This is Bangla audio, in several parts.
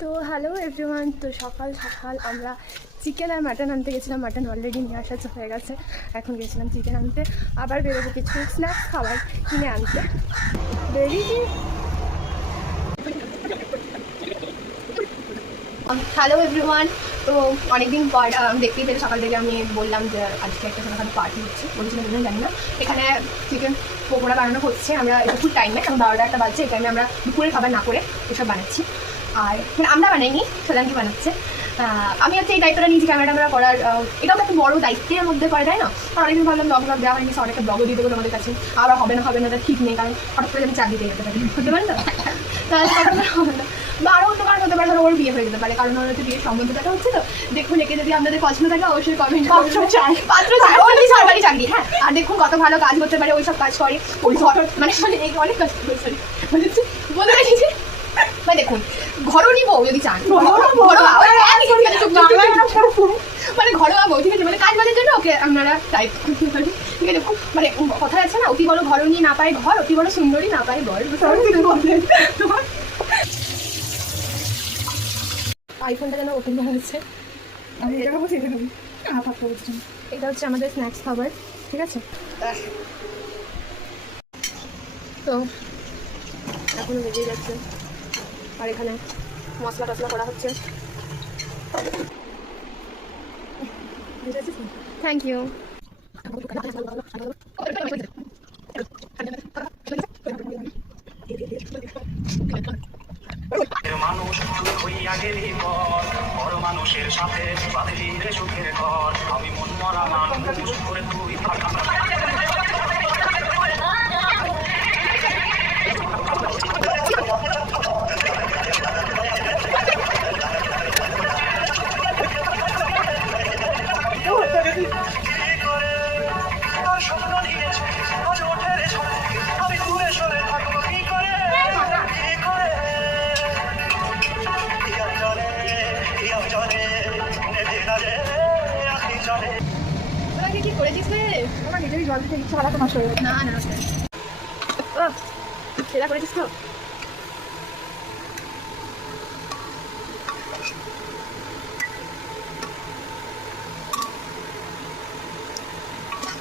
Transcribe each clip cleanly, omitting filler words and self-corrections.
তো হ্যালো এভরিওয়ান, তো সকাল সকাল আমরা চিকেন আর মাটন আনতে গেছিলাম। মাটন অলরেডি নিয়ে আসা হয়ে গেছে, এখন গেছিলাম চিকেন আনতে। আবার বেরোবো কিছু স্ন্যাক্স খাবার কিনে আনতে। বেরিয়ে হ্যালো এভরিওয়ান, তো অনেকদিন পর দেখতেই পেলে সকাল থেকে আমি বললাম যে আজকে একটা ছোটোখাটো পার্টি হচ্ছে, বলছিলাম জানি না। এখানে চিকেন পকোড়া বানানো হচ্ছে। আমরা দুপুর টাইমে, এখন 12টা বাজছে, এই টাইমে আমরা দুপুরের খাবার না করে এসব বানাচ্ছি। আর মানে আমরা বানাইনি, সোলাঙ্কি বানাচ্ছে। আমি হচ্ছে এই দায়িত্বটা নিয়েছি ক্যামেরা করার। এটাও একটা বড় দায়িত্বের মধ্যে পড়ে, তাই না? আর অনেকদিন ভাবলাম ব্লগ দেওয়া হয়নি, অনেকটা ব্লগও দিয়ে দেবো তোমাদের কাছে। আবার হবে না তার ঠিক নেই, কারণ হঠাৎ করে আমি চাপ দিতে যেতে পারি, বুঝতে পারেন না? তাহলে হবে না, বা আরও অন্য কারণ হতে পারে, ধরো ওর বিয়ে হয়ে যেতে পারে, কারণ ওর হচ্ছে বিয়ের সম্বন্ধ দেখা হচ্ছে। তো দেখুন, একে যদি আপনাদের পছন্দ থাকে অবশ্যই কমেন্ট পাত্র চাই, সরকারি চাকরি। হ্যাঁ, আর দেখুন কত ভালো কাজ করতে পারে, ওই সব কাজ করে ওই মানে অনেক কাজ বলতে পেরেছি। মানে দেখুন, ঘরোয়া বউ যদি চান, মানে ঘরোয়া বউ, ঠিক আছে, মানে কাজ বাজের জন্য ওকে আপনারা টাইপ করতে পারেন, ঠিক আছে। মানে কথা আছে না, অতি বড় ঘরণী না পায় ঘর, অতি বড় সুন্দরী না পায় বর। আইফোনটা যেন ওপেন করা হচ্ছে, এটা হচ্ছে আমাদের স্ন্যাক্স খাবার, ঠিক আছে। তো এখনো বেরিয়ে যাচ্ছে, আর এখানে মশলা টসলা করা হচ্ছে। Thank you. মানুষ হইয়া গেলি পর বড় মানুষের সাথে বাঁধলি রে সুখের ঘর। আমি মন মরা মানুষ করে তুই স্বপ্ন দিয়েছে আজ ওঠে রে ছড়ে, আমি দূরে সরে থাকবো কি করে, কি করে কি করেছিস রে? আমার নিজেরই জল দিতে ইচ্ছা, তো নষ্ট হয়ে গেছে। না সেটা করেছিস তো?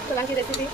সোলাঙ্কি রেসিপি।